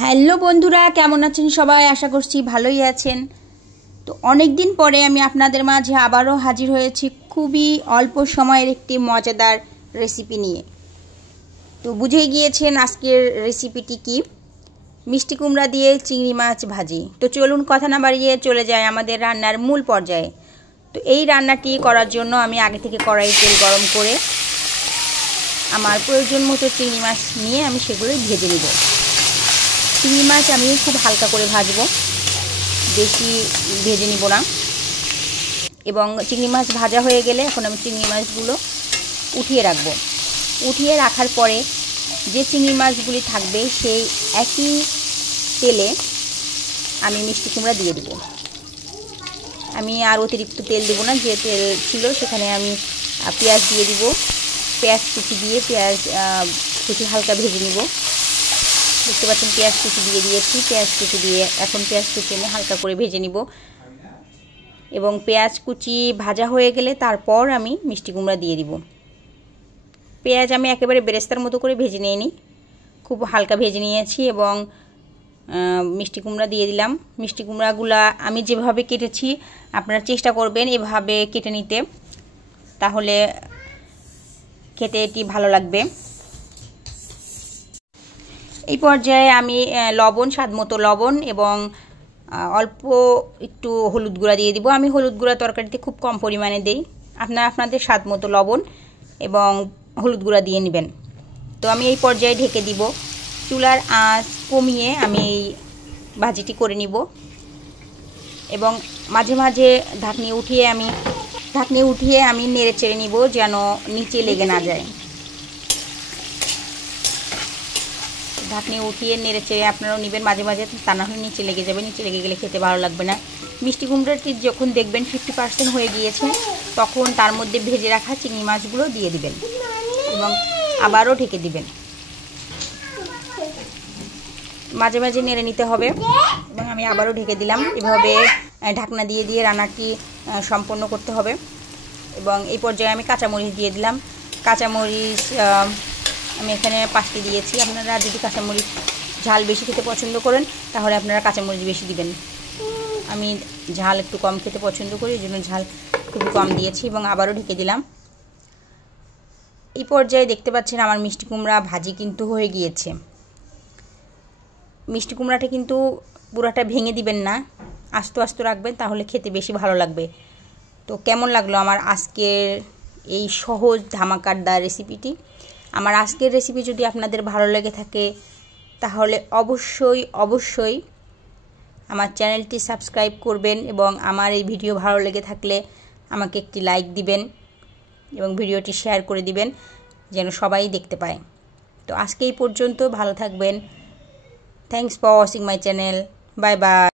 Hello বন্ধুরা, কেমন আছেন সবাই? আশা করছি ভালোই আছেন। তো অনেক দিন পরে আমি আপনাদের মাঝে আবারও হাজির হয়েছি খুবই অল্প সময়ের একটি মজাদার রেসিপি নিয়ে। তো বুঝেই গিয়েছেন আজকের রেসিপিটি কি, মিষ্টি কুমড়া দিয়ে চিংড়ি মাছ ভাজি। তো চলুন কথা না বাড়িয়ে চলে যায় আমাদের রান্নার মূল পর্যায়ে। তো এই রান্নাটি করার জন্য আমি আগে থেকে কড়াই তেল গরম করে আমার প্রয়োজন মতো চিংড়ি মাছ নিয়ে আমি সেগুলোই ভেজে নেব। চিংড়ি মাছ আমি খুব হালকা করে ভাজবো, বেশি ভেজে নিব না। এবং চিংড়ি মাছ ভাজা হয়ে গেলে এখন আমি চিংড়ি মাছগুলো উঠিয়ে রাখবো। উঠিয়ে রাখার পরে যে চিংড়ি মাছগুলি থাকবে সেই একই তেলে আমি মিষ্টি কুমড়া দিয়ে দেবো। আমি আর অতিরিক্ত তেল দেবো না, যে তেল ছিল সেখানে আমি পেঁয়াজ দিয়ে দিব। পেঁয়াজ কুচি দিয়ে পেঁয়াজ কুচি হালকা ভেজে নিব। দেখতে পাচ্ছেন পেঁয়াজ কুচি দিয়ে দিয়েছি। পেঁয়াজ কুচি দিয়ে এখন পেঁয়াজ কুচি আমি হালকা করে ভেজে নিব। এবং পেঁয়াজ কুচি ভাজা হয়ে গেলে তারপর আমি মিষ্টি কুমড়া দিয়ে দিব। পেঁয়াজ আমি একেবারে বেরেস্তার মতো করে ভেজে নিইনি, খুব হালকা ভেজে নিয়েছি এবং মিষ্টি কুমড়া দিয়ে দিলাম। মিষ্টি কুমড়াগুলা আমি যেভাবে কেটেছি আপনারা চেষ্টা করবেন এভাবে কেটে নিতে, তাহলে খেতে এটি ভালো লাগবে। এই পর্যায়ে আমি লবণ, স্বাদ মতো লবণ এবং অল্প একটু হলুদ গুঁড়া দিয়ে দিব। আমি হলুদ গুঁড়া তরকারিতে খুব কম পরিমাণে দেই, আপনারা আপনাদের স্বাদ মতো লবণ এবং হলুদ গুঁড়া দিয়ে নেবেন। তো আমি এই পর্যায়ে ঢেকে দিব। চুলার আঁচ কমিয়ে আমি এই ভাজিটি করে নিব এবং মাঝে মাঝে ঢাকনি উঠিয়ে আমি নেড়ে চেড়ে নিব যেন নিচে লেগে না যায়। ঢাকনি উঠিয়ে নেড়ে চেড়ে আপনারাও নেবেন মাঝে মাঝে, তা না হলে নিচে লেগে যাবে। নিচে লেগে গেলে খেতে ভালো লাগবে না। মিষ্টি কুমড়াটি যখন দেখবেন 50% হয়ে গিয়েছে তখন তার মধ্যে ভেজে রাখা চিংড়ি মাছগুলো দিয়ে দিবেন এবং আবারও ঢেকে দিবেন। মাঝে মাঝে নেড়ে নিতে হবে এবং আমি আবারও ঢেকে দিলাম। এভাবে ঢাকনা দিয়ে দিয়ে রান্নাটি সম্পন্ন করতে হবে। এবং এই পর্যায়ে আমি কাঁচামরিচ দিয়ে দিলাম। কাঁচামরিচ আমি এখানে 5টি দিয়েছি। আপনারা যদি কাঁচামরিচ ঝাল বেশি খেতে পছন্দ করেন তাহলে আপনারা কাঁচামরিচ বেশি দিবেন। আমি ঝাল একটু কম খেতে পছন্দ করি, এই জন্য ঝাল খুবই কম দিয়েছি এবং আবারও ঢেকে দিলাম। এই পর্যায়ে দেখতে পাচ্ছেন আমার মিষ্টি কুমড়া ভাজি কিন্তু হয়ে গিয়েছে। মিষ্টি কুমড়াটা কিন্তু পুরোটা ভেঙে দিবেন না, আস্তে আস্তে রাখবেন, তাহলে খেতে বেশি ভালো লাগবে। তো কেমন লাগলো আমার আজকের এই সহজ ধামাকাদার রেসিপিটি? আমার আজকের রেসিপি যদি আপনাদের ভালো লেগে থাকে তাহলে অবশ্যই আমার চ্যানেলটি সাবস্ক্রাইব করবেন এবং আমার এই ভিডিও ভালো লেগে থাকলে আমাকে একটি লাইক দিবেন এবং ভিডিওটি শেয়ার করে দিবেন যেন সবাই দেখতে পায়। তো আজকে এই পর্যন্ত, ভালো থাকবেন। Thanks for watching my channel. Bye bye.